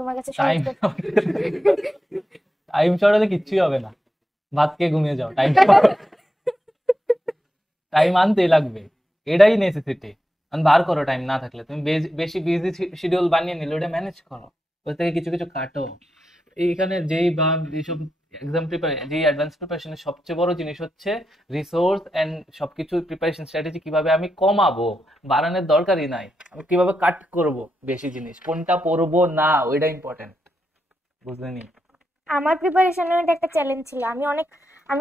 তোমার কাছে time time short হলে কিচ্ছুই হবে না, ভাত খেয়ে ঘুমিয়ে যাও। টাইম আনতেই লাগবে, এটাই নেসেসিটি। বার করো, টাইম না থাকলে তুমি বেশি বিজি শিডিউল বানিয়ে নিলে ওটা ম্যানেজ করো, ওই থেকে কিছু কিছু কাটো। এইখানে যেই বা এইসব এক্সাম প্রিপারেশন, যেই অ্যাডভান্স প্রিপারেশনের সবচেয়ে বড় জিনিস হচ্ছে রিসোর্স এন্ড সবকিছু প্রিপারেশন স্ট্র্যাটেজি কিভাবে আমি কমাবো, বাড়ানোর দরকারই নাই, আমি কিভাবে কাট করব বেশি জিনিস, কোনটা পড়বো না, ওইটা ইম্পর্টেন্ট, বুঝলেনি? আমার প্রিপারেশনের এটা একটা চ্যালেঞ্জ ছিল। আমি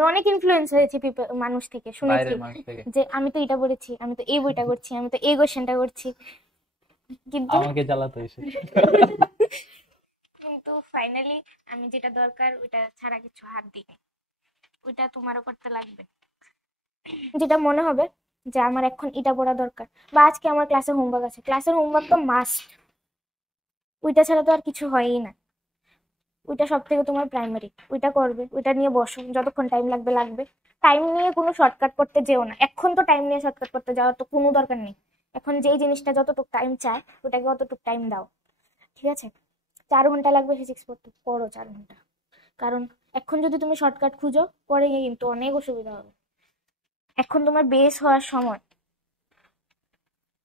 অনেক ইনফ্লুয়েন্স হয়েছি মানুষ থেকে, শুনেছি বাইরের মানুষ থেকে। যে আমি তো এটা পড়েছি, আমি তো এই বইটা করছি, আমি তো এই কোশ্চেনটা করছি, কিন্তু আমাকে জ্বালাতো এসে। কিন্তু ফাইনালি আমি যেটা দরকার ওইটা ছাড়া কিছু হাত দিই, ওইটা তোমারও করতে লাগবে। যেটা মনে হবে যে আমার এখন এটা পড়া দরকার, বা আজকে আমার ক্লাসে হোমওয়ার্ক আছে, ক্লাসের হোমওয়ার্ক তো মাস্ট, ওইটা ছাড়া তো আর কিছু হয়ই না। ওইটা সব থেকে তোমার প্রাইমারি, ওইটা করবে, ওইটা নিয়ে বসো, যতক্ষণ টাইম লাগবে লাগবে। টাইম নিয়ে কোনো শর্টকাট করতে যেও না, এখন তো টাইম নিয়ে শর্টকাট করতে যাওয়ার তো কোনো দরকার নেই। এখন যেই জিনিসটা যতটুকু টাইম চায় ওটাকে অতটুকু টাইম দাও, ঠিক আছে? 4 ঘন্টা লাগবে ফিজিক্স পড়তে, পড়ো 4 ঘন্টা। কারণ এখন যদি তুমি শর্টকাট খুঁজো পরে গিয়ে কিন্তু অনেক অসুবিধা হবে। এখন তোমার বেস হওয়ার সময়।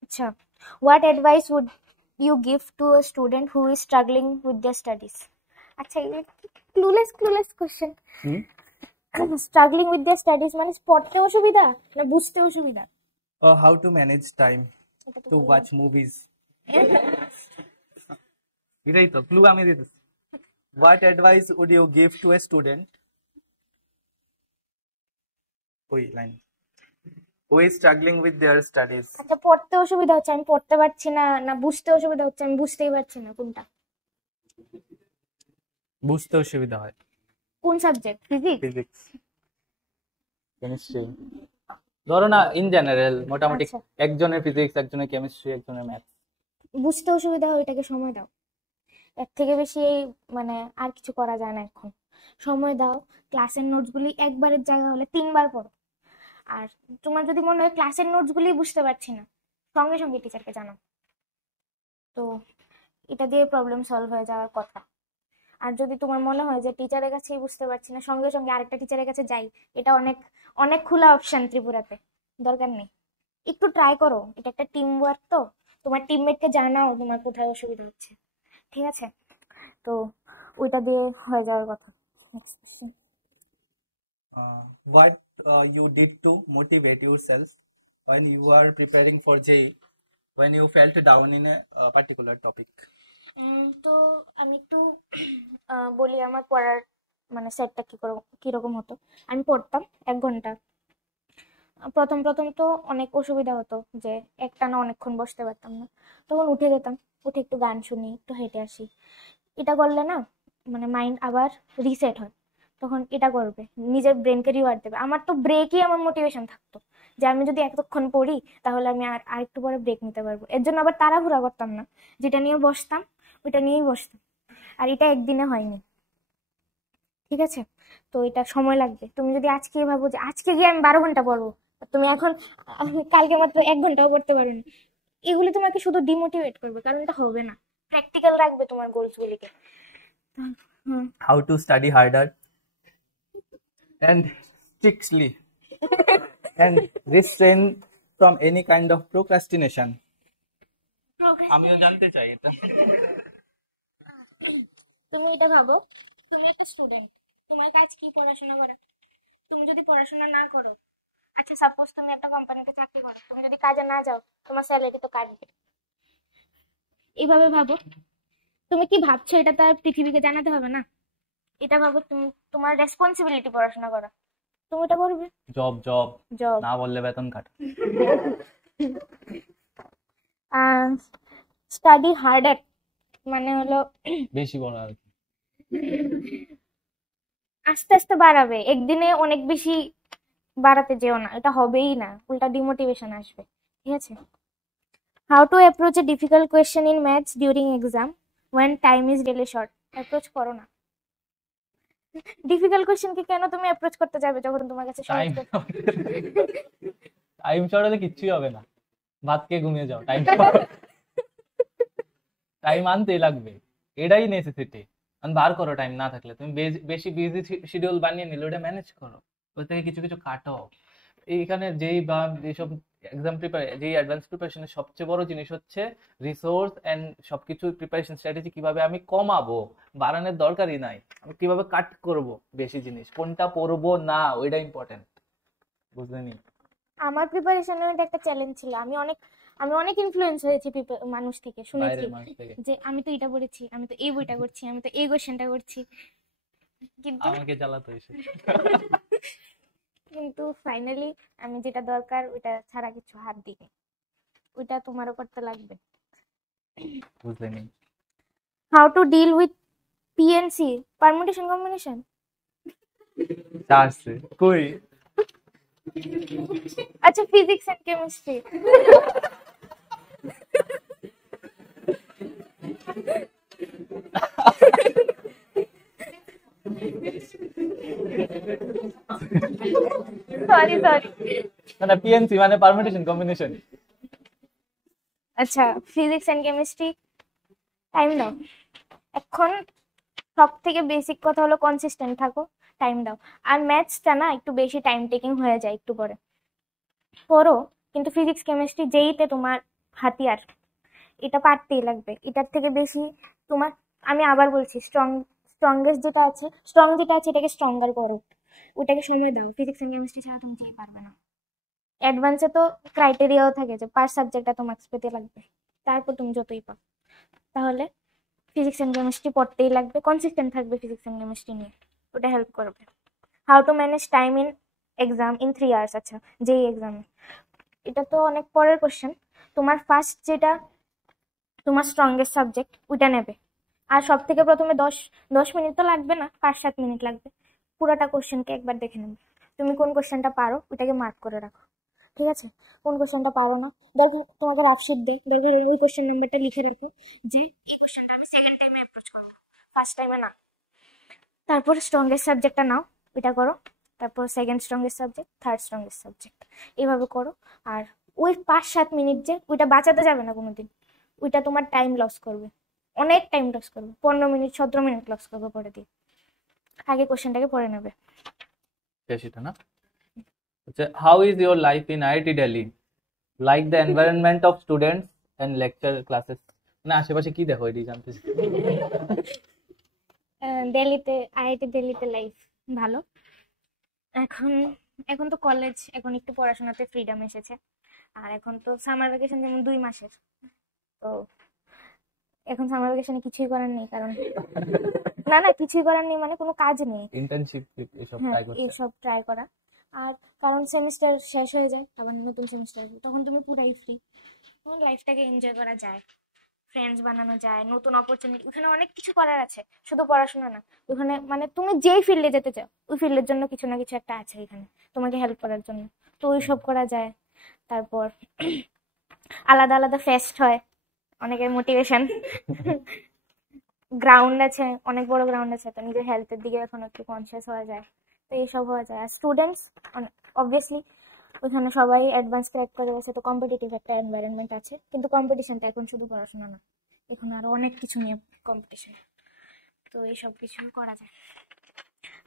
আচ্ছা, what advice would you give to a student who is struggling with their studies? আচ্ছা, clueless question. Struggling with their studies মানে পড়তে অসুবিধা না বুঝতে অসুবিধা? How to manage time to watch movies. এটাই তো ক্লু আমি দিতেছি। What advice would you give to a student? ওই line, who is struggling with their studies. আচ্ছা, পড়তে অসুবিধা হচ্ছে, আমি পড়তে পারছি না, না বুঝতে অসুবিধা হচ্ছে, আমি বুঝতেই পারছি না, কোনটা? বুঝতে অসুবিধা হয়। কোন সাবজেক্ট? ফিজিক্স, কেমিস্ট্রি ধরো না, ইন জেনারেল মোটামুটি আচ্ছা। একজনের ফিজিক্স, একজনের কেমিস্ট্রি, একজনের ম্যাথ। বুঝতে অসুবিধা হয়, ওইটাকে সময় দাও। এর থেকে বেশি মানে আর কিছু করা যায় না এখন। সময় দাও, ক্লাসের নোটসগুলি একবারের জায়গা হলে 3বার পড়ো। আর তোমার যদি মনে হয় ক্লাসের নোটসগুলি বুঝতে পারছি না, সঙ্গে সঙ্গে টিচারকে জানাও, তো এটা দিয়ে প্রবলেম সলভ হয়ে যাওয়ার কথা। আর যদি তোমার মনে হয় যে টিচারের কাছেই বুঝতে পারছি না, সঙ্গে সঙ্গে আরেকটা টিচারের কাছে যাই, এটা অনেক অনেক খোলা অপশন ত্রিপুরাতে, দরকার নেই। একটু ট্রাই করো, এটা একটা টিম ওয়ার্ক, তো তোমার টিমমেটকে জানাও তোমার কোথায় অসুবিধা হচ্ছে, ঠিক আছে? তো ওইটা দিয়ে হয়ে যাওয়ার কথা। what you did to motivate yourself when you are preparing for JEE, when you felt down in a particular topic. তো আমি একটু বলি আমার পড়ার মানে সেটটা কিরকম হতো। আমি পড়তাম 1 ঘন্টা। প্রথম তো অনেক অসুবিধা হতো যে একটানা অনেকক্ষণ বসতে পারতাম না, তখন উঠে যেতাম, উঠে একটু গান শুনি, একটু হেঁটে আসি। এটা করলে না মানে মাইন্ড আবার রিসেট হয়, তখন এটা করবে, নিজের ব্রেনকে রিওয়ার্ড দেবে। আমার তো ব্রেকই আমার মোটিভেশন থাকতো, যে আমি যদি এতক্ষণ পড়ি তাহলে আমি আর একটু পরে ব্রেক নিতে পারবো। এর জন্য আবার তাড়াহুড়া করতাম না, যেটা নিয়ে বসতাম ওইটা নিয়েই বসতাম। আর এটা একদিনে হয়নি, ঠিক আছে? তো এটা সময় লাগবে। তুমি যদি আজকে ভাবো যে আজকে গিয়ে আমি 12 ঘন্টা পড়বো, তুমি এখন কালকে মাত্র 1 ঘন্টাও পড়তে পারো না, এগুলি তোমাকে শুধু ডিমোটিভেট করবে, কারণ এটা হবে না। প্র্যাকটিক্যাল রাখবে তোমার গোলস গুলিকে। How to study harder and strictly and refrain from any kind of procrastination. আমিও জানতে চাই এটা। তুমি এটা ভাবো, তুমি একটা স্টুডেন্ট, তোমার কাজ কি পড়াশোনা করা। তুমি যদি পড়াশোনা না করো, আচ্ছা সাপোজ তুমি একটা কোম্পানিতে চাকরি করো, তুমি যদি কাজে না যাও তোমার স্যালারি তো কাটবে। এইভাবে ভাবো, তুমি কি ভাবছো এটা তো আর পৃথিবীকে জানাতে হবে না। এটা ভাবো তুমি, তোমার রেসপন্সিবিলিটি পড়াশোনা করা, তুমি এটা করবে। জব জব জব না বললে বেতন কাট। স্টাডি হার্ডার মানে হলো বেশি বড় আর কি, আস্তে আস্তে বাড়াবে, একদিনে অনেক বেশি বাড়াতে যেও না, এটা হবেই না, উল্টা ডিমোটিভেশন আসবে, ঠিক আছে? How to approach a difficult question in maths during exam when time is really short? Approach করো না। ডিফিকাল্ট কোয়েশ্চেনকে কেন তুমি অ্যাপ্রোচ করতে যাবে যখন তোমার কাছে সহজ টাইম টাইম শর্ট হলে কিচ্ছুই হবে না, ভাত খেয়ে ঘুমিয়ে যাও। টাইম আনতেই লাগবে, এটাই নেসেসিটি। বার করো টাইম, না থাকলে তুমি বেশি বিজি শিডিউল বানিয়ে নিলে ওটা ম্যানেজ করো, ওই থেকে কিছু কিছু কাটো। এইখানে যেই বা যেসব এক্সাম যেই অ্যাডভান্স প্রিপারেশনের সবচেয়ে বড় জিনিস হচ্ছে রিসোর্স এন্ড সবকিছু প্রিপারেশন স্ট্র্যাটেজি কিভাবে আমি কমাবো, বাড়ানোর দরকারই নাই, আমি কিভাবে কাট করব বেশি জিনিস, কোনটা পড়বো না ওইটা ইম্পর্টেন্ট, বুঝলেনি? আমার প্রিপারেশনের এটা একটা চ্যালেঞ্জ ছিল। আমি অনেক ইনফ্লুয়েন্স হয়েছি মানুষ থেকে, শুনেছি বাইরের মানুষ থেকে যে আমি তো এটা পড়েছি, আমি তো এই বইটা করছি, আমি তো এই কোশ্চেনটা করছি, কিন্তু আমাকে জ্বালাতো এসে। কিন্তু ফাইনালি আমি যেটা দরকার ওইটা ছাড়া কিছু হাত দিই, ওইটা তোমারও করতে লাগবে। বুঝলেনি? How to deal with PNC, permutation combination. চার্জে কই আচ্ছা, ফিজিক্স এন্ড কেমিস্ট্রি। সরি মানে পিএনসি মানে পারমিটেশন কম্বিনেশন। আচ্ছা, ফিজিক্স এন্ড কেমিস্ট্রি টাইম দাও। এখন সব থেকে বেসিক কথা হলো কনসিস্টেন্ট থাকো, টাইম দাও। আর ম্যাথসটা না একটু বেশি টাইম টেকিং হয়ে যায়, একটু পরে পড়ো, কিন্তু ফিজিক্স কেমিস্ট্রি যেইতে তোমার হাতিয়ার, এটা পারতেই লাগবে। এটার থেকে বেশি তোমার, আমি আবার বলছি, স্ট্রংগেস্ট যেটা আছে, স্ট্রং যেটা আছে এটাকে স্ট্রঙ্গার করো, ওটাকে সময় দাও। ফিজিক্স এন্ড কেমিস্ট্রি ছাড়া তুমি যেই পারবে না। অ্যাডভান্সে তো ক্রাইটেরিয়াও থাকে যে পার সাবজেক্ট এত মার্কস পেতে লাগবে, তারপর তুমি যতই পাও। তাহলে ফিজিক্স এন্ড কেমিস্ট্রি পড়তেই লাগবে, কনসিস্টেন্ট থাকবে ফিজিক্স এন্ড কেমিস্ট্রি নিয়ে, ওটা হেল্প করবে। How to manage time in exam in 3 hours। আচ্ছা, যেই এক্সামে, এটা তো অনেক পরের কোশ্চেন। তোমার ফার্স্ট যেটা তোমার স্ট্রংগেস্ট সাবজেক্ট ওইটা নেবে, আর সব থেকে প্রথমে 10 মিনিট তো লাগবে না, 5-7 মিনিট লাগবে। পুরোটা কোশ্চেনকে একবার দেখে নেবে, তুমি কোন কোশ্চেনটা পারো ওইটাকে মার্ক করে রাখো, ঠিক আছে? কোন কোশ্চেনটা পারো না, দরকার তোমাকে রাফশিট দেয়, দরকার ওই কোশ্চেন নাম্বারটা লিখে রাখো যে এই কোশ্চেনটা আমি সেকেন্ড টাইমে অ্যাপ্রোচ করবো, ফার্স্ট টাইমে না। তারপর স্ট্রংগেস্ট সাবজেক্টটা নাও, ওইটা করো। তারপর second strongest subject, third strongest subject, এইভাবে করো। আর ওই 5-7 মিনিট যে ওইটা বাঁচাতে যাবে না কোনোদিন, ওইটা তোমার টাইম লস করবে, অনেক টাইম লস করবে, 15 মিনিট 17 মিনিট লস করবে পরে দিয়ে। আগে কোশ্চেনটাকে পড়ে নেবে। সেটা না। আচ্ছা, how is your life in IIT Delhi, like the environment of students and lecture classes? মানে আশেপাশে কি দেখো এটি জানতে চাই। দিল্লিতে, আইআইটি দিল্লিতে লাইফ ভালো। এখন এখন তো কলেজ, এখন একটু পড়াশোনাতে ফ্রিডম এসেছে। আর এখন তো সামার ভ্যাকেশন যেমন 2 মাসের, তো এখন সামার ভ্যাকেশনে কিছুই করার নেই, কারণ না কিছুই করার নেই মানে কোনো কাজ নেই। ইন্টার্নশিপ এসব হ্যাঁ, ট্রাই করছে। এইসব ট্রাই করা। আর কারণ সেমিস্টার শেষ হয়ে যায়, আবার নতুন সেমিস্টার আসবে, তখন তুমি পুরাই ফ্রি, তখন লাইফটাকে এনজয় করা যায়, ফ্রেন্ডস বানানো যায়, নতুন অপরচুনিটি, ওখানে অনেক কিছু করার আছে, শুধু পড়াশোনা না। ওখানে মানে তুমি যেই ফিল্ডে যেতে চাও ওই ফিল্ডের জন্য কিছু না কিছু একটা আছে এখানে তোমাকে হেল্প করার জন্য, তো ওই সব করা যায়। তারপর আলাদা আলাদা ফেস্ট হয়, অনেকের মোটিভেশন। গ্রাউন্ড আছে, অনেক বড় গ্রাউন্ড আছে, তো নিজের হেলথের দিকে এখন একটু কনসিয়াস হওয়া যায়, তো এইসব হওয়া যায়। আর স্টুডেন্টস অবভিয়াসলি ওইখানে সবাই অ্যাডভান্স ক্র্যাক করে গেছে, তো কম্পিটিটিভ একটা এনভায়রনমেন্ট আছে, কিন্তু কম্পিটিশনটা এখন শুধু পড়াশোনা না, এখন আরো অনেক কিছু নিয়ে কম্পিটিশন, তো এইসব কিছু করা যায়।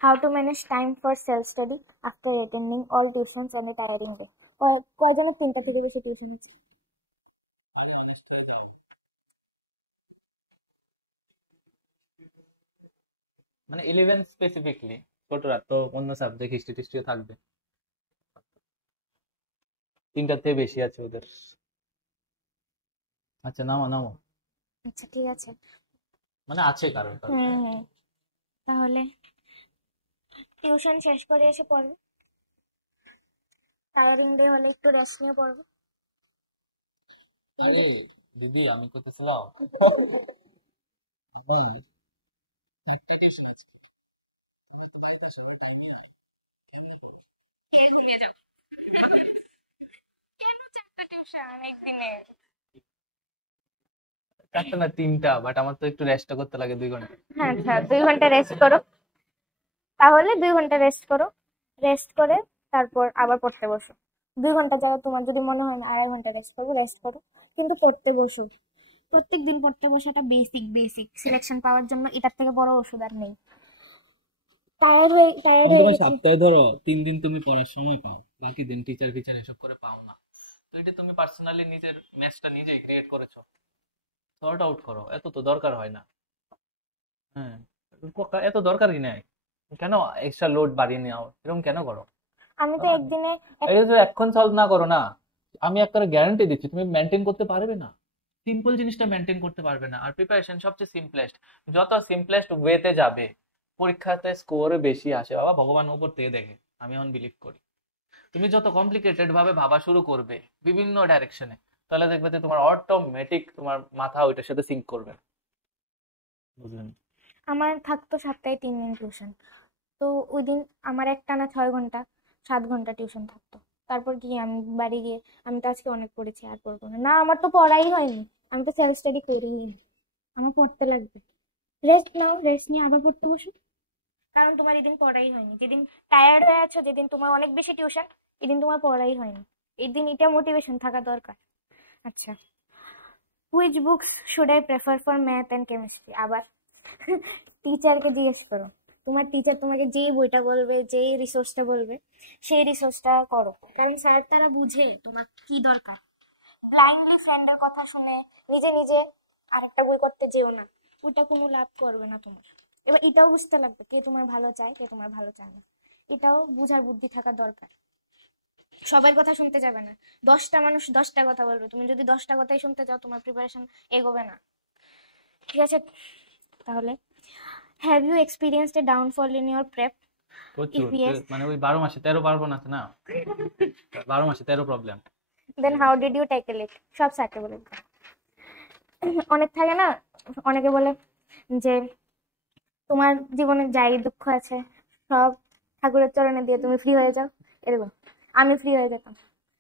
How to manage time for self study after attending all tuitions on a tiring day. কয়জনের 3টা থেকে বেশি টিউশন আছে? মানে 11 স্পেসিফিকলি, ছোটরা তো অন্য সাবজেক্ট হিস্ট্রি টিস্ট্রিও থাকবে, 3টার থেকে বেশি আছে ওদের। আচ্ছা, নামো নামো, আচ্ছা, ঠিক আছে। মানে আছে কারণ। হুম, তাহলে টিউশন শেষ করে এসে পড়বে, টায়ারিং ডে হলে একটু রেস্ট নিয়ে পড়বে। আরে দিদি, আমি করতেছিলাম কে ঘুমিয়ে যাবে? কেন 4টা টিউশন একদিনে? 4টা না 3টা, বাট আমার তো একটু রেস্ট করতে লাগে 2 ঘন্টা। হ্যাঁ, আচ্ছা, 2 ঘন্টা রেস্ট করো, তাহলে 2 ঘন্টা রেস্ট করো, রেস্ট করে তারপর আবার পড়তে বসো। 2 ঘন্টা জায়গায় তোমার যদি মনে হয় না 2.5 ঘন্টা রেস্ট করবো, রেস্ট করো, কিন্তু পড়তে বসো। প্রত্যেকদিন পড়তে বসাটা বেসিক সিলেকশন পাওয়ার জন্য এটার থেকে বড় ওষুধ আর নেই। টায়ার্ড হয়ে তোমার গেছি। সপ্তাহে ধরো 3 দিন তুমি পড়ার সময় পাও, বাকি দিন টিচার এসব করে পাও না। তো এটা তুমি পার্সোনালি নিজের ম্যাচটা নিজেই ক্রিয়েট করেছো, সর্ট আউট করো, এত তো দরকার হয় না। হ্যাঁ, এত দরকারই নাই, কেন এক্সট্রা লোড বাড়িয়ে নাও, এরকম কেন করো? আমি তো একদিনে এটা যদি এখন সলভ না করো না, আমি একটা গ্যারান্টি দিচ্ছি তুমি মেনটেন করতে পারবে না, সিম্পল জিনিসটা মেনটেন করতে পারবে না। আর প্রিপারেশন সবচেয়ে সিম্পলেস্ট, যত সিম্পলেস্ট ওয়েতে যাবে পরীক্ষাতে স্কোরে বেশি আসে বাবা, ভগবান উপর থেকে দেখে, আমি এখন বিলিভ করি। তুমি যত কমপ্লিকেটেড ভাবে ভাবা শুরু করবে বিভিন্ন ডাইরেকশনে, তাহলে দেখবে যে তোমার অটোমেটিক তোমার মাথা ওইটার সাথে সিঙ্ক করবে, বুঝলেন? আমার থাকতো সপ্তাহে 3 দিন টিউশন, তো ওই দিন আমার একটানা 6 ঘন্টা 7 ঘন্টা টিউশন থাকতো। তারপর কি আমি বাড়ি গিয়ে আমি তো আজকে অনেক পড়েছি আর পড়বো না, না আমার তো পড়াই হয়নি, আমি তো সেলফ স্টাডি করিনি, আমার পড়তে লাগবে। রেস্ট নাও, রেস্ট নিয়ে আবার পড়তে বসো, কারণ তোমার এদিন পড়াই হয়নি। যেদিন টায়ার্ড হয়ে আছো, যেদিন তোমার অনেক বেশি টিউশন, এদিন তোমার পড়াই হয়নি, এদিন এটা মোটিভেশন থাকা দরকার। আচ্ছা, which books should I prefer for math and chemistry? আবার টিচারকে জিজ্ঞেস করো, তোমার টিচার তোমাকে যেই বইটা বলবে, যেই রিসোর্সটা বলবে, সেই রিসোর্সটা করো, কারণ স্যার তারা বুঝে তোমার কি দরকার। ব্লাইন্ডলি ফ্রেন্ডের কথা শুনে নিজে নিজে আরেকটা বই করতে যেও না, ওইটা কোনো লাভ করবে না তোমার। এবার এটাও বুঝতে লাগবে কে তোমার ভালো চায়, কে তোমার ভালো চায় না, এটাও বুঝার বুদ্ধি থাকা দরকার। সবার কথা শুনতে যাবে না, 10টা মানুষ 10টা কথা বলবে, তুমি যদি 10টা কথাই শুনতে চাও তোমার প্রিপারেশন এগোবে না। ঠিক আছে, তাহলে have you experienced a downfall in your prep? প্রচুর, If yes, মানে ওই 12 মাসে 13 পারবো না তো না, 12 মাসে 13 problem. then how did you tackle it? সব স্যারকে বলে দিতাম। অনেক থাকে না, অনেকে বলে যে তোমার জীবনে যাই দুঃখ আছে সব ঠাকুরের চরণে দিয়ে তুমি ফ্রি হয়ে যাও, এরকম। আমি ফ্রি হয়ে যেতাম,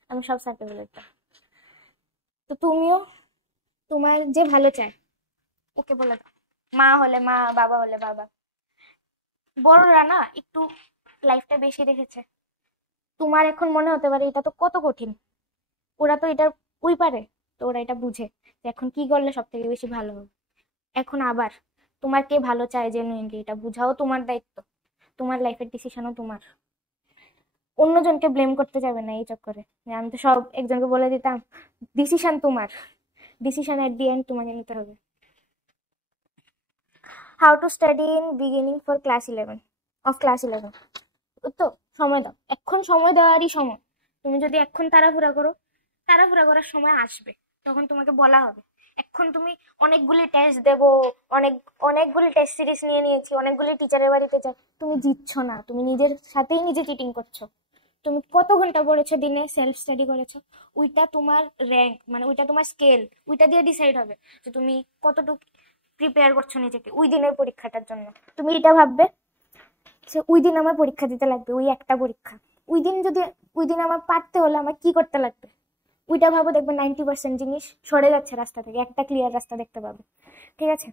আমি সব স্যারকে বলে দিতাম। তো তুমিও তোমার যে ভালো চায় ওকে বলে দাও, মা হলে মা, বাবা হলে বাবা। বড়রা না একটু লাইফটা বেশি দেখেছে, তোমার এখন মনে হতে পারে এটা তো কত কঠিন, ওরা তো এটা ওই পারে, তো ওরা এটা বুঝে যে এখন কি করলে সব থেকে বেশি ভালো হবে। এখন আবার তোমার কে ভালো চায় জেনুইনলি এটা বুঝাও তোমার দায়িত্ব, তোমার লাইফের ডিসিশনও তোমার। অন্যজনকে ব্লেম করতে যাবে না এই চক্করে যে আমি তো সব একজনকে বলে দিতাম। ডিসিশন তোমার, ডিসিশন এট দি এন্ড তোমাকে নিতে হবে। How to study in beginning for class 11? তো সময় দাও, এখন সময় দেওয়ারই সময়। তুমি যদি এখন তাড়াহুড়া করো, তাড়াহুড়া করার সময় আসবে, তখন তোমাকে বলা হবে এখন তুমি অনেকগুলি টেস্ট দেবো, অনেকগুলি টেস্ট সিরিজ নিয়ে নিয়েছি, অনেকগুলি টিচারের বাড়িতে যাই, তুমি জিতছ না, তুমি নিজের সাথেই নিজে চিটিং করছো। তুমি কত ঘন্টা পড়েছো দিনে, সেলফ স্টাডি করেছো, ওইটা তোমার র্যাঙ্ক, মানে ওইটা তোমার স্কেল, ওইটা দিয়ে ডিসাইড হবে যে তুমি কতটুকু প্রিপেয়ার করছো নিজেকে ওই দিনের পরীক্ষাটার জন্য। তুমি এটা ভাববে যে ওই দিন আমার পরীক্ষা দিতে লাগবে, ওই একটা পরীক্ষা, ওই দিন আমার পারতে হলে আমার কি করতে লাগবে, ওইটা ভাবো, দেখবে 90% জিনিস সরে যাচ্ছে রাস্তা থেকে, একটা ক্লিয়ার রাস্তা দেখতে পাবে। ঠিক আছে,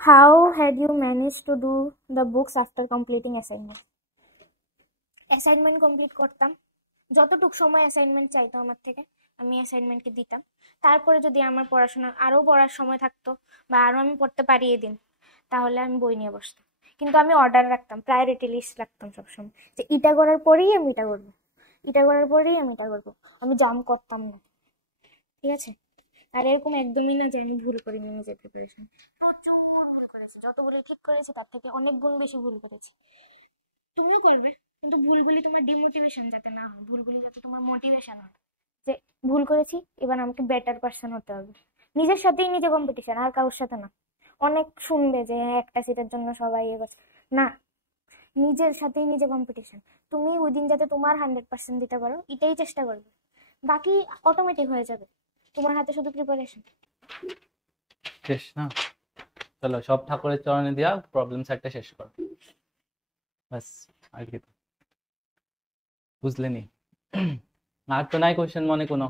how had you manage to do the books after completing assignment? Assignment complete করতাম, যতটুক সময় অ্যাসাইনমেন্ট চাইতো আমার থেকে আমি অ্যাসাইনমেন্টকে দিতাম। তারপরে যদি আমার পড়াশোনা আরো পড়ার সময় থাকতো বা আরো আমি পড়তে পারি এদিন, তাহলে আমি বই নিয়ে বসতাম। কিন্তু আমি অর্ডার রাখতাম, প্রায়োরিটি লিস্ট রাখতাম সবসময়, যে এটা করার পরেই আমি এটা করবো, এটা করার পরেই আমি এটা করবো, আমি জাম্প করতাম না। ঠিক আছে, আর এরকম একদমই না যে আমি ভুল করিনি নিজের প্রিপারেশন, প্রচুর ভুল করেছি, যতগুলো ঠিক করেছি তার থেকে অনেক গুণ বেশি ভুল করেছি। তুমি করবে, কিন্তু ভুলগুলি তোমার ডিমোটিভেশন যাতে না হয়, ভুলগুলি যাতে তোমার মোটিভেশন হয়, যে ভুল করেছি এবার আমাকে বেটার পার্সন হতে হবে। নিজের সাথেই নিজে কম্পিটিশন, আর কারোর সাথে না। অনেক শুনবে যে একটা সিটের জন্য সবাই ইয়ে করছে, না, নিজের সাথেই নিজে কম্পিটিশন। তুমি ওই দিন যাতে তোমার 100% দিতে পারো এটাই চেষ্টা করবে, বাকি অটোমেটিক হয়ে যাবে, তোমার হাতে শুধু প্রিপারেশন। শেষ না, চলো সব ঠাকুরের চরণে দিয়া প্রবলেম সেটটা শেষ করো, বাস। আর কি, বুঝলেনি? আর তো নাই কোয়েশ্চেন মনে কোনো,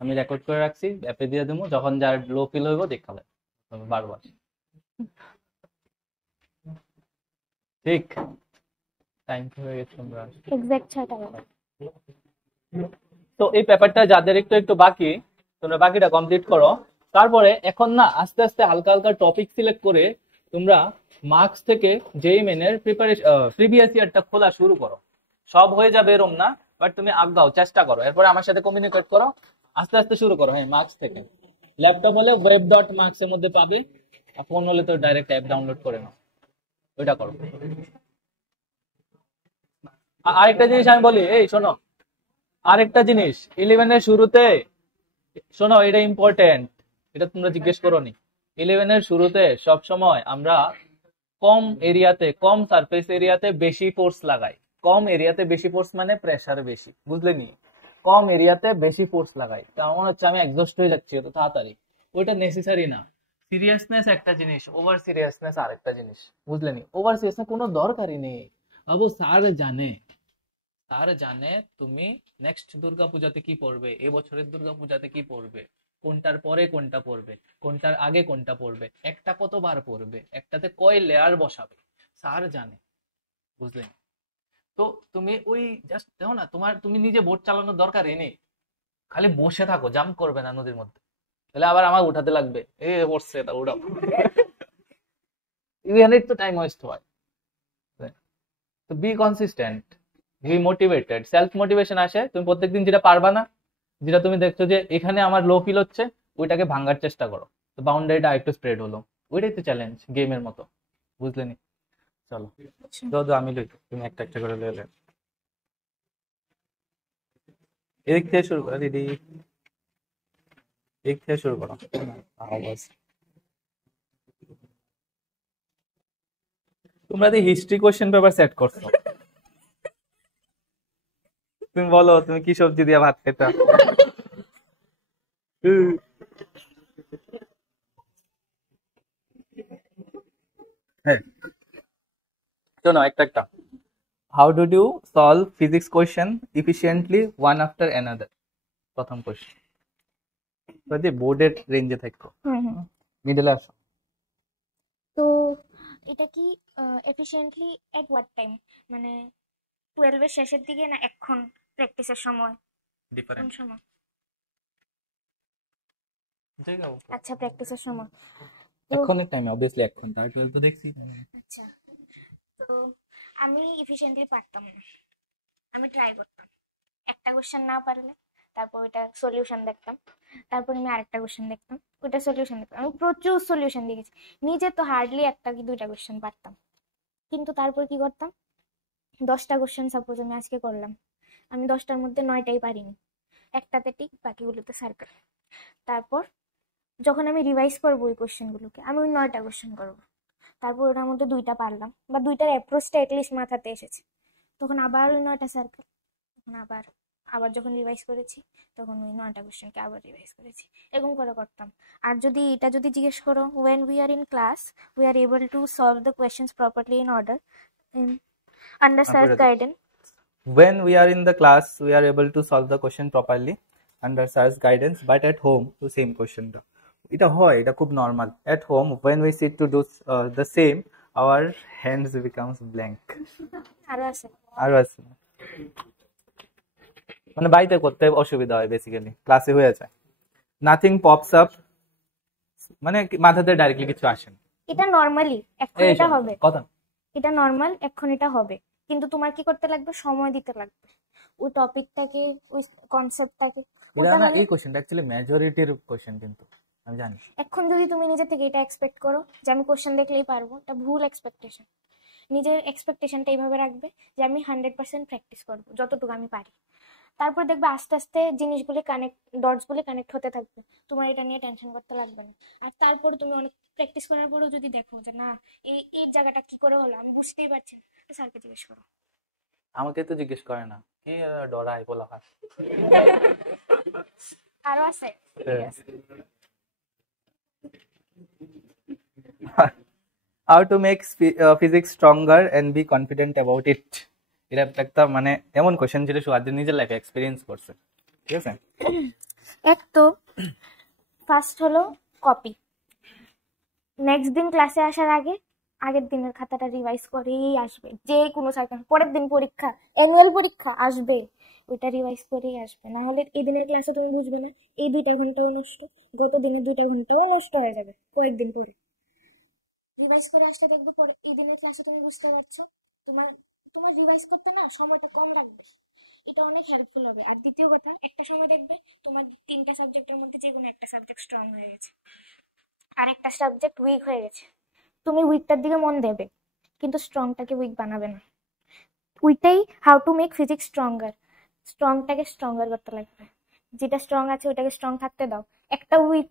আমি রেকর্ড করে রাখছি, অ্যাপে দিয়ে দেবো, যখন যার লো ফিল হইব দেখাবে বারবার। ঠিক টাইম হয়ে গেছে আমরা। এক্সাক্ট 6টা বাজে। তো এই পেপারটা যাদের একটু একটু বাকি, তোমরা বাকিটা কমপ্লিট করো, তারপরে এখন না আস্তে আস্তে হালকা হালকা টপিক সিলেক্ট করে তোমরা মার্কস থেকে যেই মেনের প্রিপারেশন প্রিভিয়াস ইয়ারটা খোলা শুরু করো। সব হয়ে যাবে এরম না, বাট তুমি আগাও, চেষ্টা করো, এরপরে আমার সাথে কমিউনিকেট করো, আস্তে আস্তে শুরু করো। হ্যাঁ, মার্কস থেকে। ল্যাপটপ হলে web.marks এর মধ্যে পাবে, আর ফোন হলে তো ডাইরেক্ট অ্যাপ ডাউনলোড করে নাও, ওইটা করো। আরেকটা জিনিস আমি বলি, এই শোনো, আরেকটা জিনিস 11 এর শুরুতে শোনো, এটা ইম্পর্টেন্ট, এটা তোমরা জিজ্ঞেস করোনি। 11 এর শুরুতে সব সময় আমরা কম এরিয়াতে, কম সারফেস এরিয়াতে বেশি ফোর্স লাগাই। কম এরিয়াতে বেশি ফোর্স মানে প্রেসার বেশি, বুঝলে নি? কম এরিয়াতে বেশি ফোর্স লাগাই। তার মনে হচ্ছে আমি এক্সস্ট হয়ে যাচ্ছি এত তাড়াতাড়ি, ওইটা নেসেসারি না। সিরিয়াসনেস একটা জিনিস, ওভার সিরিয়াসনেস আরেকটা জিনিস, বুঝলে নি? ওভার সিরিয়াসনেস কোনো দরকারই নেই। আবু স্যার জানে তুমি নেক্সট দুর্গাপূজাতে কি পড়বে, এবছরের দুর্গাপূজাতে কি পড়বে, কোনটার পরে কোনটা পড়বে, কোনটার আগে কোনটা পড়বে, একটা কতবার পড়বে, একটাতে কয় লেয়ার বসাবে, স্যার জানে, বুঝলে? তো তুমি ওই জাস্ট দেখো না, তুমি নিজে বোট চালানোর দরকারই নেই, খালি বসে থাকো, জাম্প করবে না নদীর মধ্যে, তাহলে আবার আমার উঠাতে লাগবে, এ পড়ছে এটা উঠাও। ইউনিট তো টাইম ওয়েস্ট হয়। তো B consistent, B motivated. Self motivation আসে তুমি প্রত্যেকদিন যেটা পারবা না, যেটা তুমি দেখছো যে এখানে আমার লো ফিল হচ্ছে, ওইটাকে ভাঙার চেষ্টা করো, তো বাউন্ডারিটা একটু স্প্রেড হলো, ওইটাই তো চ্যালেঞ্জ গেমের মতো, বুঝলে নি? চলো দাদু আমি লই, তুমি একটা একটা করে লইলে। এদিক থেকে শুরু করো দিদি, এদিক থেকে শুরু করো। আওয়াজ তোমরা দি হিস্ট্রি কোশ্চেন পেপার সেট করছো, তুমি বলো তুমি কি সবজি দিয়ে ভাত খেতা? হ্যাঁ, শোনো একটা একটা। How do you solve physics question efficiently one after another? প্রথম কোয়েশ্চেন। যদি বোর্ডের রেঞ্জে থাকো, মিডলে আসো। তো এটা কি এফিশিয়েন্টলি এট হোয়াট টাইম, মানে 12 এর শেষের দিকে না এখন প্র্যাকটিসের সময়, কোন ডিফারেন্ট। সময়? ঠিক আছে, আচ্ছা, প্র্যাকটিসের সময়। তো এখনের টাইমে অবভিয়াসলি এখন, তার 12 তো দেখছি। আচ্ছা, তো আমি এফিশিয়েন্টলি পারতাম না, আমি ট্রাই করতাম, একটা কোশ্চেন না পারলে তারপর ওইটা সলিউশন দেখতাম, তারপর আমি আরেকটা কোশ্চেন দেখতাম, ওইটা সলিউশন দেখতাম, আমি প্রচুর সলিউশন দেখেছি। নিজে তো হার্ডলি একটা কি দুইটা কোশ্চেন পারতাম, কিন্তু তারপর কি করতাম, 10টা কোশ্চেন সাপোজ আমি আজকে করলাম, আমি 10টার মধ্যে 9টাই পারিনি, একটাতে টিক, বাকিগুলোতে সার্কেল। তারপর যখন আমি রিভাইজ করবো ওই কোশ্চেনগুলোকে, আমি ওই 9টা কোশ্চেন করবো, তারপর ওটার মধ্যে 2টা পারলাম বা 2টার অ্যাপ্রোচটা এটলিস্ট মাথাতে এসেছে, তখন আবার ওই 9টা সার্কেল, তখন আবার আবার যখন রিভাইজ করেছি তখন ওই 9টা কোশ্চেনকে আবার রিভাইজ করেছি, এরকম করে করতাম। আর যদি এটা যদি জিজ্ঞেস করো, when we are in class we are able to solve the questions properly in order under sir's guidance. When we are in the class, we are able to solve the question properly under sir's guidance, but at home, the same question. এটা হয়, এটা খুব normal. At home, when we sit to do the same, our hands becomes blank. আরো আছে, আরো আছে, মানে বাড়িতে করতে অসুবিধা হয়, বেসিক্যালি ক্লাসে হয়ে যায়। নাথিং পপস আপ, মানে মাথাতে ডাইরেক্টলি কিছু আসে না। এটা নরমালি এখন এই এটা শোনো, হবে, কথা এটা নর্মাল, এখন এটা হবে, কিন্তু তোমার কি করতে লাগবে, সময় দিতে লাগবে ওই টপিকটাকে, ওই কনসেপ্টটাকে। এটা ওটা না, হলে এই কোশ্চেনটা অ্যাকচুয়ালি মেজরিটির কোশ্চেন, কিন্তু আমি জানি। এখন যদি তুমি নিজে থেকে এটা এক্সপেক্ট করো যে আমি কোশ্চেন দেখলেই পারবো, এটা ভুল এক্সপেকটেশন। নিজের এক্সপেকটেশনটা এইভাবে রাখবে যে আমি 100% প্র্যাকটিস করবো যতটুকু আমি পারি, তারপর দেখবে আস্তে আস্তে জিনিসগুলি ডটসগুলি কানেক্ট হতে থাকবে, তোমার এটা নিয়ে টেনশন করতে লাগবে না। আর তারপর তুমি অনেক প্র্যাকটিস করার পরেও যদি দেখো যে না এই জায়গাটা কি করে হলো আমি বুঝতেই পারছি না, তো স্যারকে জিজ্ঞেস করো। আমাকে তো জিজ্ঞেস করে না, কি ডরাই বলা হয়। আরো আছে, How to make physics stronger and be confident about it? এটা একটা মানে এমন কোশ্চেন যেটা সুয়াদের নিজের লাইফে এক্সপেরিয়েন্স করছে, ঠিক আছে? এক তো ফার্স্ট হলো কপি, নেক্সট দিন ক্লাসে আসার আগে আগের দিনের খাতাটা রিভাইজ করেই আসবে, যে কোনো সাইকেল, পরের দিন পরীক্ষা, অ্যানুয়াল পরীক্ষা আসবে, ওইটা রিভাইজ করেই আসবে, না হলে এই দিনের ক্লাসে তুমি বুঝবে না, এই 2 ঘন্টাও নষ্ট, গত দিনের 2 ঘন্টাও নষ্ট হয়ে যাবে কয়েকদিন পরে। রিভাইজ করে আসলে দেখবে পরে এই দিনের ক্লাসে তুমি বুঝতে পারছো, তোমার তোমার রিভাইজ করতে না সময়টা কম লাগবে, এটা অনেক হেল্পফুল হবে। আর দ্বিতীয় কথা, একটা সময় দেখবে তোমার 3টা সাবজেক্টের মধ্যে যে কোনো একটা সাবজেক্ট স্ট্রং হয়ে গেছে, আর একটা সাবজেক্ট উইক হয়ে গেছে। তুমি উইকটার দিকে মন দেবে, কিন্তু স্ট্রংটাকে উইক বানাবে না। ওইটাই how to make physics stronger, স্ট্রংটাকে স্ট্রঙ্গার করতে লাগবে। যেটা স্ট্রং আছে ওইটাকে স্ট্রং থাকতে দাও। একটা উইক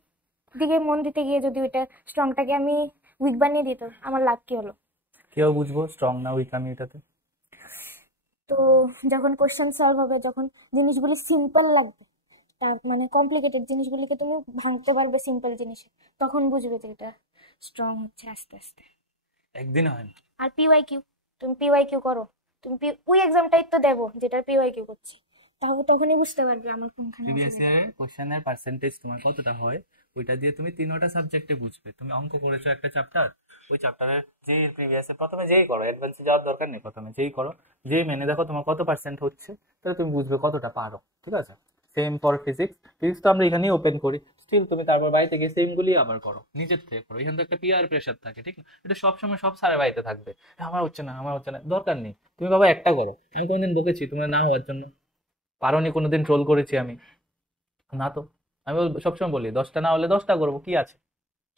দিকে মন দিতে গিয়ে যদি ওইটা স্ট্রংটাকে আমি উইক বানিয়ে দিত, আমার লাভ কি হলো? কেউ বুঝবো স্ট্রং না উইক আমি এটাতে? তো যখন কোশ্চেন সলভ হবে, যখন জিনিসগুলি সিম্পল লাগবে, তা মানে কমপ্লিকেটেড জিনিসগুলিকে তুমি ভাঙতে পারবে সিম্পল জিনিসে, তখন বুঝবে যে এটা স্ট্রং হচ্ছে আস্তে আস্তে। একদিনে হয় না। আর পিওয়াই কিউ, তুমি পিওয়াই কিউ করো, তুমি ওই এক্সামটাই তো দেবো যেটার পিওয়াই কিউ করছে, তাহলে তখনই বুঝতে পারবে আমার কোনখানে প্রিভিয়াস অসুবিধা। ইয়ারে কোশ্চেনের পার্সেন্টেজ তোমার কতটা হয়, ওইটা দিয়ে তুমি 3টা সাবজেক্টে বুঝবে। তুমি অঙ্ক করেছো একটা চ্যাপ্টার, ওই চ্যাপ্টারের যেই প্রিভিয়াসে প্রথমে যেই করো, অ্যাডভান্সে যাওয়ার দরকার নেই, প্রথমে যেই করো, যেই মেনে দেখো তোমার কত পার্সেন্ট হচ্ছে, তাহলে তুমি বুঝবে কতটা পারো। ঠিক আছে? সেম ফর ফিজিক্স, ফিজিক্স তো আমরা এখানেই ওপেন করি, স্টিল তুমি তারপর বাড়িতে গিয়ে সেমগুলি আবার করো, নিজের থেকে করো। এখানে তো একটা পিয়ার প্রেশার থাকে, ঠিক না? এটা সবসময় সব স্যারের বাড়িতে থাকবে, আমার হচ্ছে না, আমার হচ্ছে না, দরকার নেই। তুমি বাবা একটা করো। আমি কোনোদিন বকেছি তোমার না হওয়ার জন্য? পারোনি কোনোদিন ট্রোল করেছি আমি? না তো। আমি সবসময় বলি 10টা না হলে 10টা করবো, কি আছে?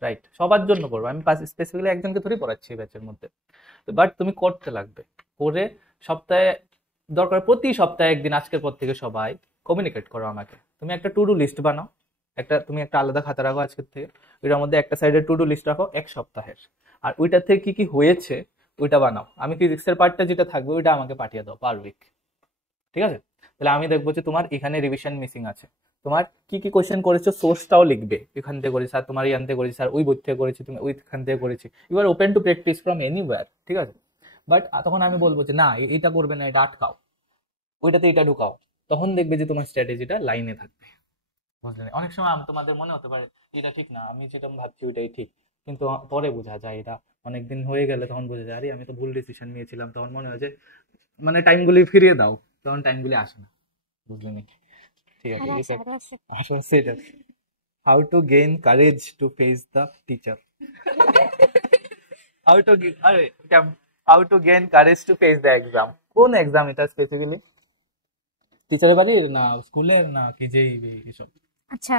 রাইট, সবার জন্য করবো। আমি স্পেসিফিক্যালি একজনকে ধরেই পড়াচ্ছি এই ব্যাচের মধ্যে। বাট তুমি করতে লাগবে, করে সপ্তাহে, দরকার প্রতি সপ্তাহে একদিন আজকের পর থেকে সবাই কমিউনিকেট করো আমাকে। তুমি একটা টু ডু লিস্ট বানাও, তুমি একটা আলাদা খাতা রাখো আজকের থেকে, ওইটার মধ্যে একটা সাইডে টু ডু লিস্ট রাখো 1 সপ্তাহের, আর ওইটার থেকে কি কি হয়েছে ওইটা বানাও। আমি ফিজিক্সের পার্টটা যেটা থাকবে ওইটা আমাকে পাঠিয়ে দাও পার উইক। ঠিক আছে? তাহলে আমি দেখবো যে তোমার এখানে রিভিশন মিসিং আছে, তোমার কি কি কোশ্চেন করেছো সোর্সটাও লিখবে, এখান থেকে করেছি স্যার, তোমার এখান থেকে করেছি স্যার, ওই বই থেকে করেছি, তুমি ওইখান থেকে করেছি। You are open to practice from anywhere. ঠিক আছে? বাট তখন আমি বলবো যে না, এটা করবে না, এটা আটকাও, ওইটাতে এটা ঢুকাও। তখন দেখবে যে তোমার স্ট্র্যাটেজিটা লাইনে থাকবে। বুঝলে? অনেক সময় তোমাদের মনে হতে পারে এটা ঠিক না, আমি যেটা ভাবছি ওইটাই ঠিক, কিন্তু পরে বোঝা যায়, এটা অনেকদিন হয়ে গেলে তখন বোঝা যায় আরে আমি তো ভুল ডিসিশন নিয়েছিলাম। তখন মনে হয় যে মানে টাইমগুলি ফিরিয়ে দাও, তখন টাইমগুলি আসে না। বুঝলি নাকি? ঠিক আছে, আরে এটা আরে আছে। আসলে সেটা। How to gain courage to face the teacher. আরে how to gain courage to face the exam. কোন এক্সাম এটা স্পেসিফিকলি? টিচারের বাড়ির না স্কুলের না কি যেই এসব? আচ্ছা,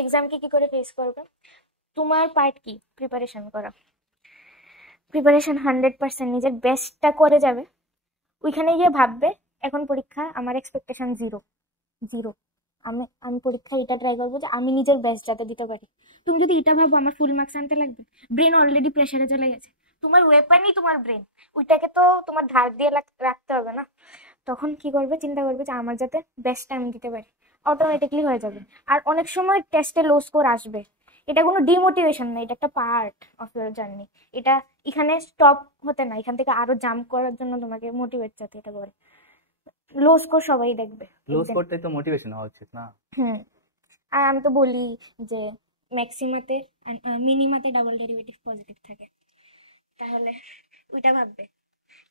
এক্সামকে কি করে ফেস করবে? তোমার পার্ট কি? প্রিপারেশন করা। প্রিপারেশন 100%, নিজের বেস্টটা করে যাবে। ওইখানে গিয়ে ভাববে এখন পরীক্ষা, আমার এক্সপেকটেশন জিরো, জিরো। আমি আমি পরীক্ষায় এটা ট্রাই করবো যে আমি নিজের বেস্ট যাতে দিতে পারি। তুমি যদি এটা ভাবো আমার ফুল মার্কস আনতে লাগবে, ব্রেন অলরেডি প্রেসারে চলে গেছে। তোমার ওয়েপনই তোমার ব্রেন, ওইটাকে তো তোমার ধার দিয়ে রাখতে হবে না। তখন কি করবে? চিন্তা করবে যে আমার যাতে বেস্টটা আমি দিতে পারি, অটোমেটিকলি হয়ে যাবে। আর অনেক সময় টেস্টে লো স্কোর আসবে, এটা কোনো ডিমোটিভেশন না, এটা একটা পার্ট অফ ইউর জার্নি। এটা এখানে স্টপ হতে না, এখান থেকে আরো জাম্প করার জন্য তোমাকে মোটিভেট যাতে এটা করে। লো স্কোর সবাই দেখবে লুজ একদিন। করতে তো মোটিভেশন হওয়া উচিত না? হুম। আর আমি তো বলি যে ম্যাক্সিমাতে মিনিমাতে ডাবল ডেরিভেটিভ পজিটিভ থাকে, তাহলে ওইটা ভাববে।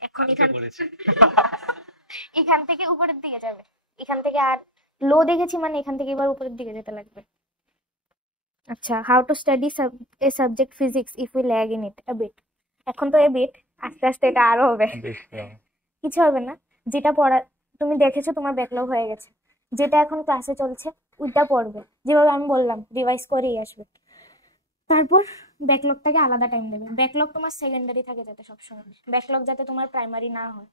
এখন এখান থেকে উপরের দিকে যাবে, এখান থেকে আর লো দেখেছি মানে এখান থেকে এবার উপরের দিকে যেতে লাগবে। আচ্ছা, how to study a subject physics if we lag in it a bit. এখন তো এ বিট, আস্তে আস্তে এটা আরো হবে। কিছু হবে না, যেটা পড়া তুমি দেখেছো তোমার ব্যাকলগ হয়ে গেছে, যেটা এখন ক্লাসে চলছে ওইটা পড়বে, যেভাবে আমি বললাম রিভাইজ করেই আসবে। তারপর ব্যাকলগটাকে আলাদা টাইম দেবে। ব্যাকলগ তোমার সেকেন্ডারি থাকে যাতে সবসময়, ব্যাকলগ যাতে তোমার প্রাইমারি না হয়।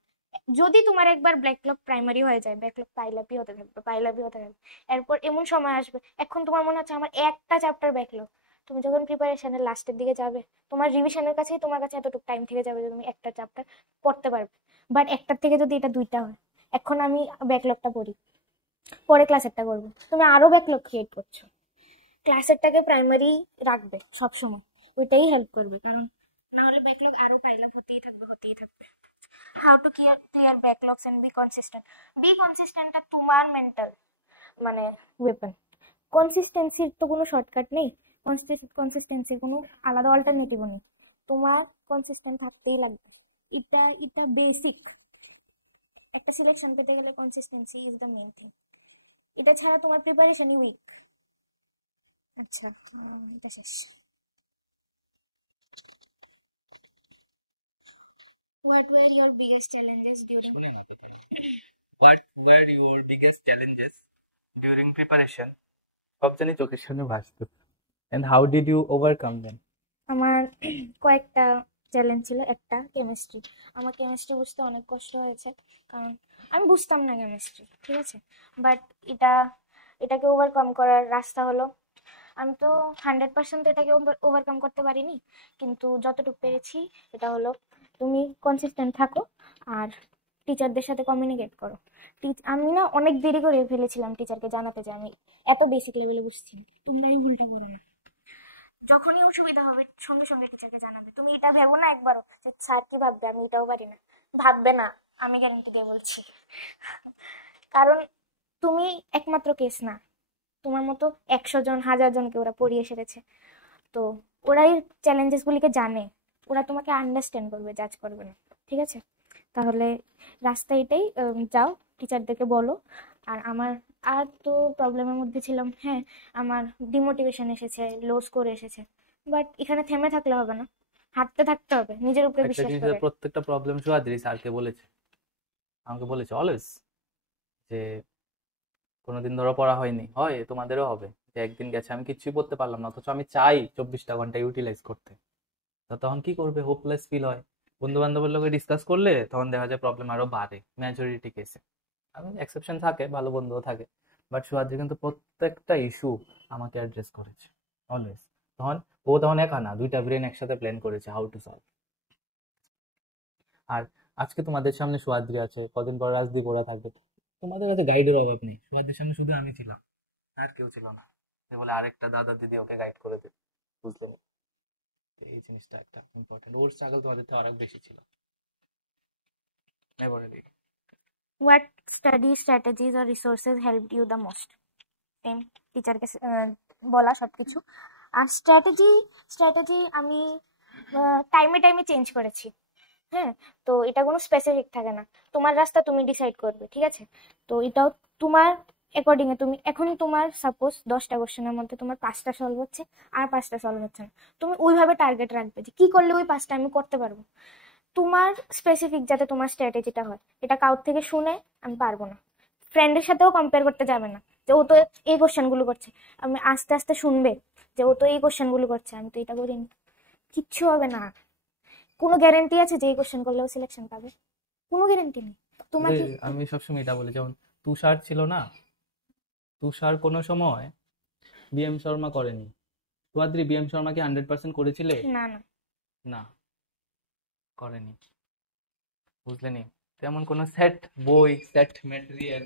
যদি তোমার একবার ব্যাকলগ প্রাইমারি হয়ে যায়, ব্যাকলগ পাইলাপি হতে থাকবে, পাইলাপি হতে থাকবে। এরপর এমন সময় আসবে এখন তোমার মনে হচ্ছে আমার একটা চ্যাপ্টার ব্যাকলগ। তুমি যখন প্রিপারেশনের লাস্টের দিকে যাবে, তোমার রিভিশনের কাছেই তোমার কাছে এতটুকু টাইম থেকে যাবে যে তুমি একটা চ্যাপ্টার পড়তে পারবে। বাট একটার থেকে যদি এটা 2টা হয়, এখন আমি ব্যাকলগটা পড়ি, পরে ক্লাসেরটা করবো, তুমি আরো ব্যাকলগ ক্রিয়েট করছো। ক্লাসেরটাকে প্রাইমারি রাখবে সবসময়, ওইটাই হেল্প করবে, কারণ না হলে ব্যাকলগ আরো পাইল আপ হতেই থাকবে, হতেই থাকবে। How to clear backlogs and be consistent. Be কনসিস্টেন্টটা তোমার মেন্টাল মানে ওয়েপন। কনসিস্টেন্সির তো কোনো শর্টকাট নেই, কনসিস্টেন্সির কোনো আলাদা অল্টারনেটিভও নেই, তোমার কনসিস্টেন্ট থাকতেই লাগবে। এটা বেসিক। একটা সিলেকশন পেতে গেলে consistency is the main thing. এটা ছাড়া তোমার প্রিপারেশনই উইক। আচ্ছা, এটা শেষ। What were your biggest challenges during? শুনে না তো তাই। What were your biggest challenges during preparation? সব জানি চোখের সামনে ভাসতো। And how did you overcome them? আমার কয়েকটা চ্যালেঞ্জ ছিল। একটা কেমিস্ট্রি। আমার কেমিস্ট্রি বুঝতে অনেক কষ্ট হয়েছে, কারণ আমি বুঝতাম না কেমিস্ট্রি, ঠিক আছে। বাট এটাকে ওভারকাম করার রাস্তা হলো, আমি তো 100% এটাকে ওভারকাম করতে পারিনি, কিন্তু যতটুকু পেরেছি এটা হলো তুমি কনসিস্টেন্ট থাকো আর টিচারদের সাথে কমিউনিকেট করো। আমি না অনেক দেরি করে ফেলেছিলাম টিচারকে জানাতে, যে আমি এত বেসিক লেভেলে বুঝছি না। তোমরা এই ভুলটা করো না। যখনই অসুবিধা হবে সঙ্গে সঙ্গে টিচারকে জানাবে। তুমি এটা ভেবো না একবারও যে স্যার কি ভাববে, আমি এটাও পারি না। ভাববে না, আমি গ্যারান্টি দিয়ে বলছি। কারণ তুমি একমাত্র কেস না, তোমার মতো 100 জন 1000 জনকে ওরা পড়িয়ে সেরেছে। তো ওরাই চ্যালেঞ্জেসগুলিকে জানে, ওরা তোমাকে আন্ডারস্ট্যান্ড করবে, জাজ করবে না, ঠিক আছে। তাহলে রাস্তা এটাই, যাও টিচারদেরকে বলো। আর আমার আর তো প্রবলেমের মধ্যে ছিলাম, হ্যাঁ আমার ডিমোটিভেশন এসেছে, লো স্কোর এসেছে। বাট এখানে থেমে থাকলে হবে না, হাঁটতে থাকতে হবে, নিজের উপরে একটা বিশ্বাস জিনিস করে। প্রত্যেকটা প্রবলেম সুয়াদ্রি স্যারকে বলেছে, আমাকে বলেছে অলওয়েজ, যে কোনোদিন ধরো পড়া হয়নি, হয় তোমাদেরও হবে, যে একদিন গেছে আমি কিছুই পড়তে পারলাম না, অথচ আমি চাই 24টা ঘন্টা ইউটিলাইজ করতে। তো তখন কি করবে? হোপলেস ফিল হয়। বন্ধু বান্ধবের লোকে ডিসকাস করলে তখন দেখা যায় প্রবলেম আরো বাড়ে মেজরিটি কেসে। আমি এক্সেপশন থাকে, ভালো বন্ধুও থাকে, বাট সুয়াদ্রি কিন্তু প্রত্যেকটা ইস্যু আমাকে অ্যাড্রেস করেছে অলওয়েজ। তখন একা না, দুইটা ব্রেন একসাথে প্ল্যান করেছে হাউ টু সলভ। আর আজকে তোমাদের সামনে সুয়াদ্রি আছে, কদিন পর রাজদীপ ওরা থাকবে, তোমাদের কাছে গাইডের অভাব নেই। সুয়াদ্রির সামনে শুধু আমি ছিলাম, আর কেউ ছিল না, যে বলে আরেকটা দাদা দিদি ওকে গাইড করে দেবে, বুঝলে? এই জিনিসটা একটা ইম্পর্টেন্ট। ওর স্ট্রাগল তোমাদের থেকে অনেক বেশি ছিল। এবারে দিই, what study strategies or resources helped you the most? Same, টিচারকে বলা সব কিছু। আর স্ট্র্যাটেজি আমি টাইমে টাইমে চেঞ্জ করেছি। হ্যাঁ, তো এটা কোনো স্পেসিফিক থাকে না, তোমার রাস্তা তুমি ডিসাইড করবে, ঠিক আছে। তো এটাও তোমার অ্যাকর্ডিং এ, তুমি এখন তোমার সাপোজ 10টা কোশ্চেনের মধ্যে তোমার 5টা সলভ হচ্ছে আর 5টা সলভ হচ্ছে না, তুমি ওইভাবে টার্গেট রাখবে যে কি করলে ওই 5টা আমি করতে পারবো। তোমার স্পেসিফিক যাতে তোমার স্ট্র্যাটেজিটা হয়, এটা কাউর থেকে শুনে আমি পারবো না। ফ্রেন্ডের সাথেও কম্পেয়ার করতে যাবে না যে ও তো এই কোশ্চেনগুলো করছে, আমি আস্তে আস্তে শুনবে যে ও তো এই কোশ্চেনগুলো করছে, আমি তো এটা করিনি। কিচ্ছু হবে না। কোনো গ্যারেন্টি আছে যে এই কোশ্চেন করলেও সিলেকশন পাবে? কোনো গ্যারেন্টি নেই। তোমাকে আমি সবসময় এটা বলি, যেমন তুষার ছিল না, তুষার কোনো সময় বিএম শর্মা করেনি। সুয়াদ্রি বিএম শর্মা কি 100% করেছিলে? না না, না, করেনি, বুঝলে নি? তেমন কোনো সেট বই, সেট মেটেরিয়াল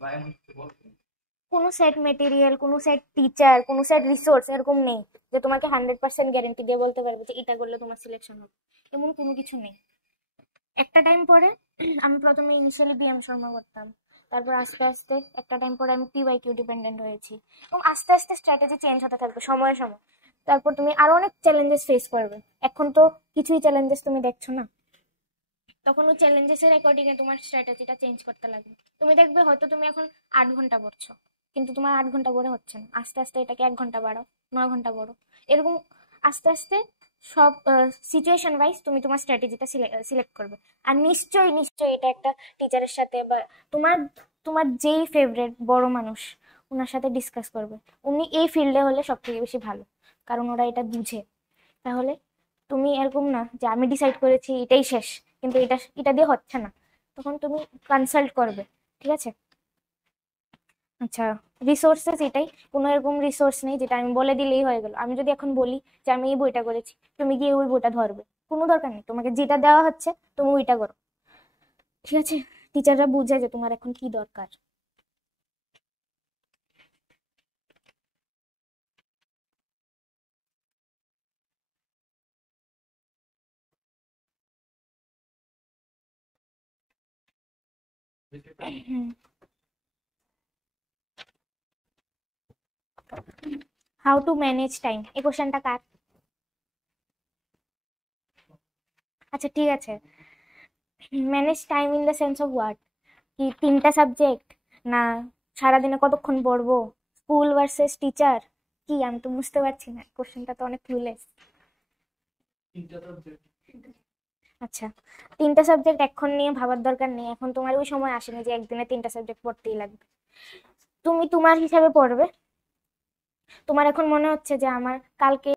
বা এমন কিছু বলতে কোনো সেট মেটেরিয়াল, কোনো সেট টিচার, কোনো সেট রিসোর্স এরকম নেই যে তোমাকে 100% গ্যারেন্টি দিয়ে বলতে পারবে যে এটা করলে তোমার সিলেকশন হবে। এমন কোনো কিছু নেই। একটা টাইম পরে আমি প্রথমে ইনিশিয়ালি বিএম শর্মা করতাম, তারপর আস্তে আস্তে একটা টাইম পরে আমি পিওয়াইকিউ ডিপেন্ডেন্ট হয়েছি, এবং আস্তে আস্তে স্ট্র্যাটেজি চেঞ্জ হতে থাকবে সময়ে সময়ে। তারপর তুমি আরো অনেক চ্যালেঞ্জেস ফেস করবে। এখন তো কিছুই চ্যালেঞ্জেস তুমি দেখছো না, তখন ওই চ্যালেঞ্জেসের অ্যাকর্ডিং এ তোমার স্ট্র্যাটেজিটা চেঞ্জ করতে লাগবে। তুমি দেখবে হয়তো তুমি এখন 8 ঘন্টা পড়ছো, কিন্তু তোমার 8 ঘন্টা পড়ে হচ্ছে না, আস্তে আস্তে এটাকে 1 ঘন্টা বাড়াও, 9 ঘন্টা পড়ো। এরকম আস্তে আস্তে সব সিচুয়েশন ওয়াইজ তুমি তোমার স্ট্র্যাটেজিটা সিলেক্ট করবে। আর নিশ্চয়ই নিশ্চয়ই এটা একটা টিচারের সাথে বা তোমার তোমার যেই ফেভারিট বড় মানুষ ওনার সাথে ডিসকাস করবে। উনি এই ফিল্ডে হলে সব থেকে বেশি ভালো, কারণ ওরা এটা বুঝে। তাহলে তুমি এরকম না যে আমি ডিসাইড করেছি এটাই শেষ, কিন্তু এটা দিয়ে হচ্ছে না, তখন তুমি কনসাল্ট করবে, ঠিক আছে। আচ্ছা, রিসোর্সেস এটাই, কোনো এরকম রিসোর্স নেই যেটা আমি বলে দিলেই হয়ে গেল। আমি যদি এখন বলি যে আমি এই বইটা করেছি, তুমি গিয়ে ওই বইটা ধরবে, কোনো দরকার নেই। তোমাকে যেটা দেওয়া হচ্ছে তুমি ওইটা করো, ঠিক আছে। টিচাররা বুঝে যে তোমার এখন কি দরকার। হাউ টু ম্যানেজ টাইম, এই কোশ্চেনটা কার? আচ্ছা ঠিক আছে, manage time in the sense of what? কি 3টা সাবজেক্ট, না সারাদিনে কতক্ষণ পড়বো, স্কুল ভার্সেস টিচার, কি আমি তো বুঝতে পারছি না, কোশ্চেনটা তো অনেক ক্লুলেস। আচ্ছা, 3টা সাবজেক্ট এখন নিয়ে ভাবার দরকার নেই, এখন তোমার ওই সময় আসেনি যে একদিনে 3টা সাবজেক্ট পড়তেই লাগবে। তুমি তোমার হিসাবে পড়বে। তোমার এখন মনে হচ্ছে যে আমার কালকে